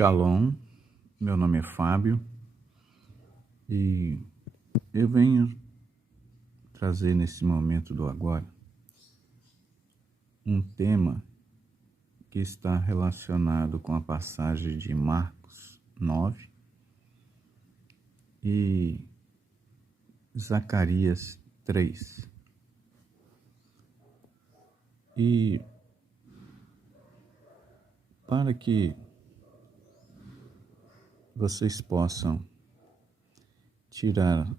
Shalom, meu nome é Fábio e eu venho trazer nesse momento do agora um tema que está relacionado com a passagem de Marcos 9 e Zacarias 3. E para que vocês possam tirar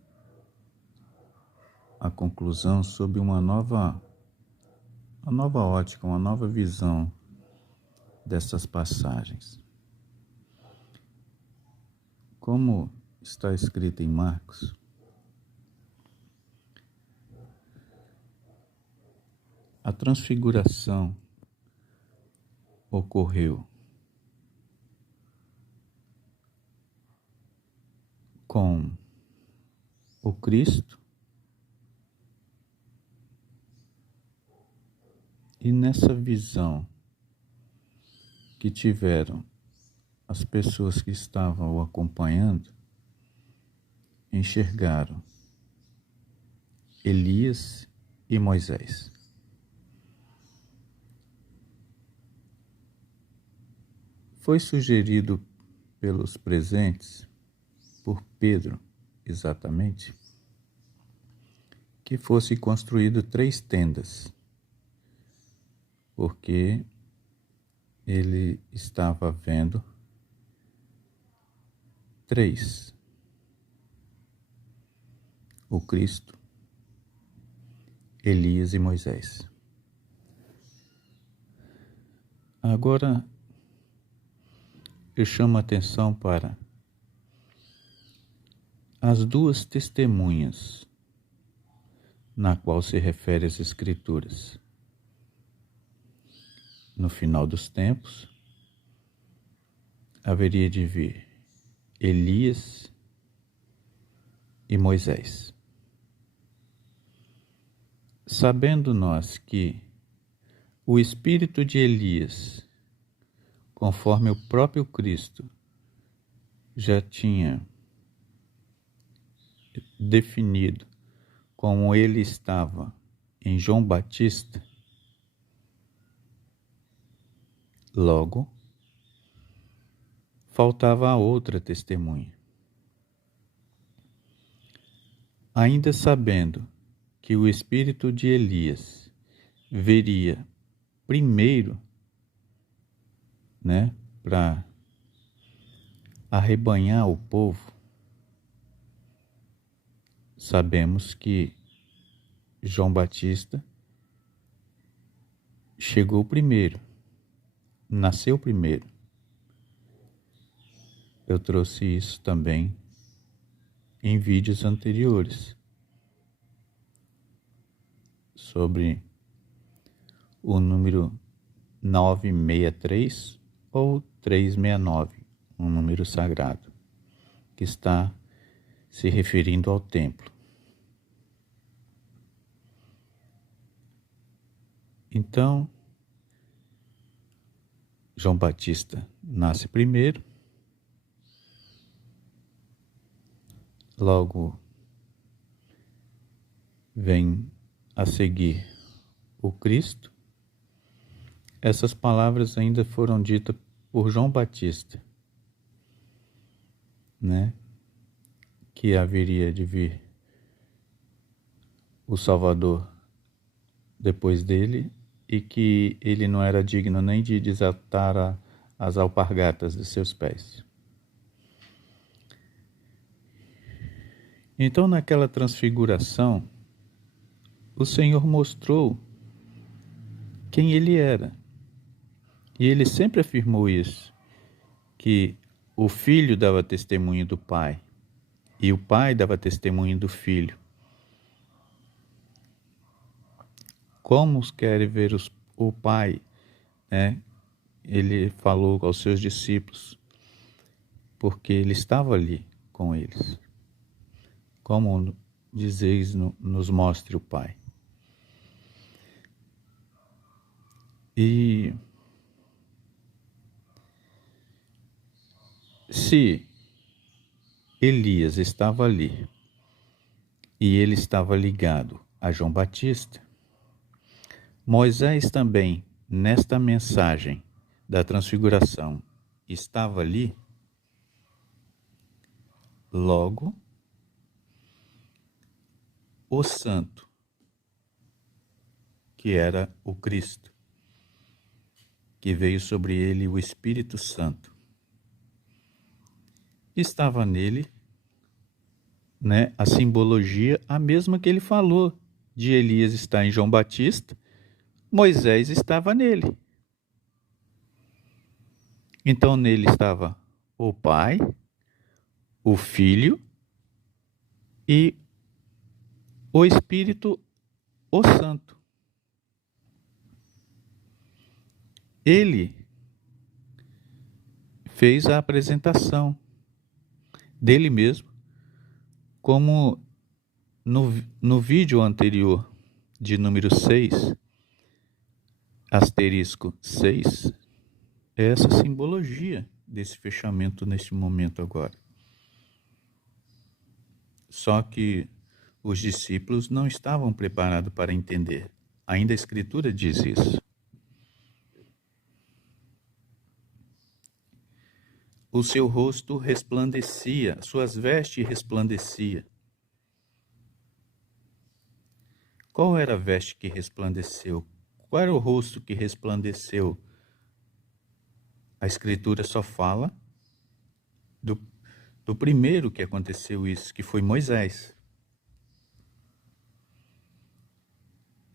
a conclusão sobre uma nova ótica, uma nova visão dessas passagens. Como está escrito em Marcos, a transfiguração ocorreu com o Cristo e nessa visão que tiveram as pessoas que estavam o acompanhando, enxergaram Elias e Moisés. Foi sugerido pelos presentes, por Pedro exatamente, que fosse construído 3 tendas, porque ele estava vendo 3: o Cristo, Elias e Moisés. Agora eu chamo a atenção para as 2 testemunhas na qual se refere as Escrituras. No final dos tempos, haveria de vir Elias e Moisés. Sabendo nós que o espírito de Elias, conforme o próprio Cristo já tinha definido como ele estava em João Batista, logo faltava a outra testemunha. Ainda sabendo que o espírito de Elias viria primeiro, para arrebanhar o povo, sabemos que João Batista chegou primeiro, nasceu primeiro. Eu trouxe isso também em vídeos anteriores sobre o número 963 ou 369, um número sagrado, que está se referindo ao templo. Então, João Batista nasce primeiro, logo vem a seguir o Cristo. Essas palavras ainda foram ditas por João Batista, que haveria de vir o Salvador depois dele e que ele não era digno nem de desatar as alpargatas de seus pés. Então, naquela transfiguração, o Senhor mostrou quem ele era. E ele sempre afirmou isso, que o Filho dava testemunho do Pai e o Pai dava testemunho do Filho. Como os querem ver o Pai, Ele falou aos seus discípulos, porque ele estava ali com eles. Como dizeis, nos mostre o Pai. E se Elias estava ali e ele estava ligado a João Batista, Moisés também, nesta mensagem da transfiguração, estava ali. Logo, o santo, que era o Cristo, que veio sobre ele o Espírito Santo, estava nele, né, a simbologia, a mesma que ele falou de Elias estar em João Batista, Moisés estava nele. Então nele estava o Pai, o Filho e o Espírito, o Santo. Ele fez a apresentação dele mesmo, como no vídeo anterior, de número 6, asterisco 6, é essa simbologia desse fechamento neste momento agora. Só que os discípulos não estavam preparados para entender. Ainda a Escritura diz isso. O seu rosto resplandecia, suas vestes resplandeciam. Qual era a veste que resplandeceu? Qual era o rosto que resplandeceu? A Escritura só fala do primeiro que aconteceu isso, que foi Moisés.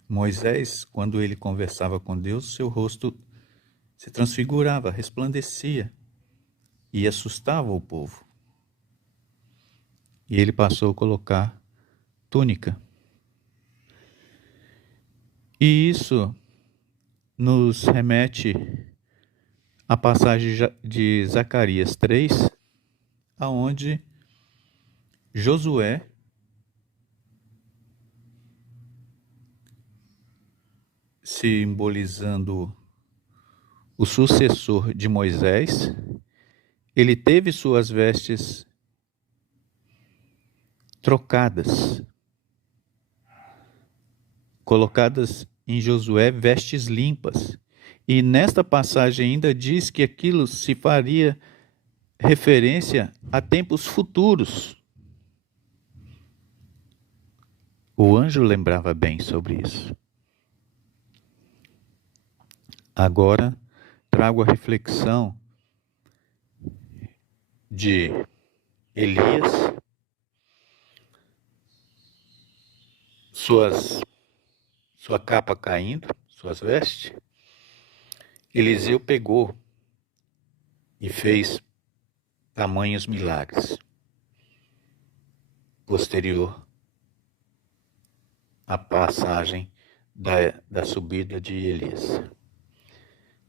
Moisés, quando ele conversava com Deus, seu rosto se transfigurava, resplandecia e assustava o povo. E ele passou a colocar túnica. E isso nos remete à passagem de Zacarias 3, aonde Josué simbolizando o sucessor de Moisés, ele teve suas vestes trocadas, colocadas em Josué vestes limpas. E nesta passagem ainda diz que aquilo se faria referência a tempos futuros. O anjo lembrava bem sobre isso. Agora trago a reflexão de Elias, sua capa caindo, suas vestes. Eliseu pegou e fez tamanhos milagres. Posterior à passagem da subida de Elias.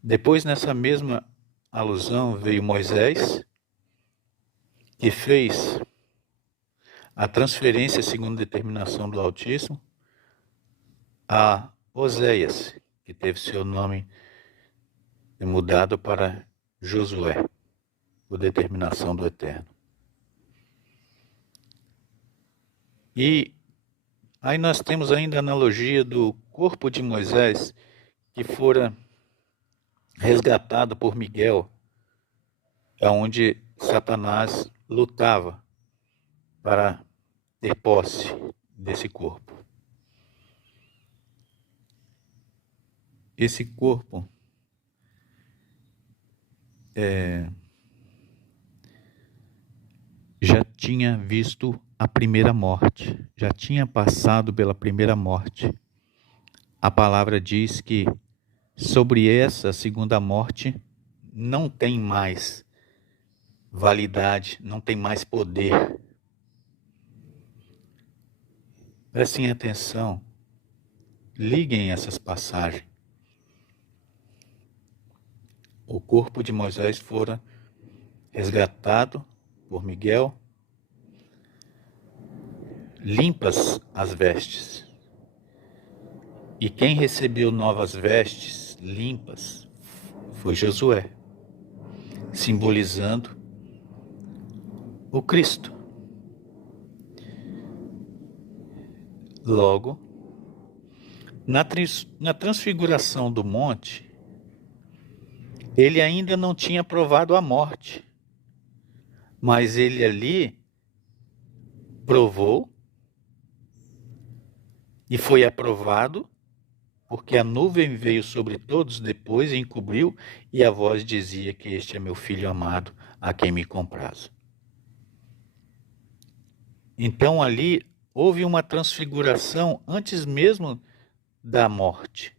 Depois, nessa mesma alusão, veio Moisés, que fez a transferência, segundo determinação do Altíssimo, a Oséias, que teve seu nome mudado para Josué, por determinação do Eterno. E aí nós temos ainda a analogia do corpo de Moisés, que fora resgatado por Miguel, onde Satanás lutava para ter posse desse corpo. Esse corpo já tinha visto a primeira morte, já tinha passado pela primeira morte. A palavra diz que sobre essa segunda morte não tem mais validade, não tem mais poder. Prestem atenção, liguem essas passagens. O corpo de Moisés fora resgatado por Miguel, limpas as vestes. E quem recebeu novas vestes limpas foi Josué, simbolizando o Cristo. Logo, na transfiguração do monte, ele ainda não tinha provado a morte, mas ele ali provou e foi aprovado, porque a nuvem veio sobre todos depois e encobriu, e a voz dizia que este é meu filho amado, a quem me comprazo. Então ali houve uma transfiguração antes mesmo da morte.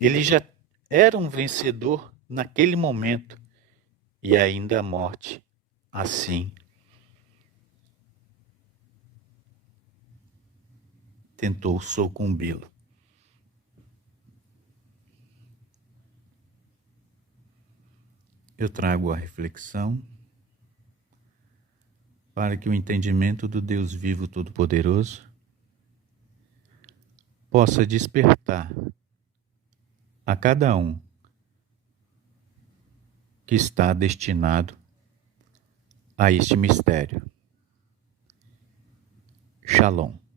Ele já era um vencedor naquele momento, e ainda a morte assim tentou sucumbi-lo. Eu trago a reflexão para que o entendimento do Deus vivo todo-poderoso possa despertar a cada um que está destinado a este mistério. Shalom.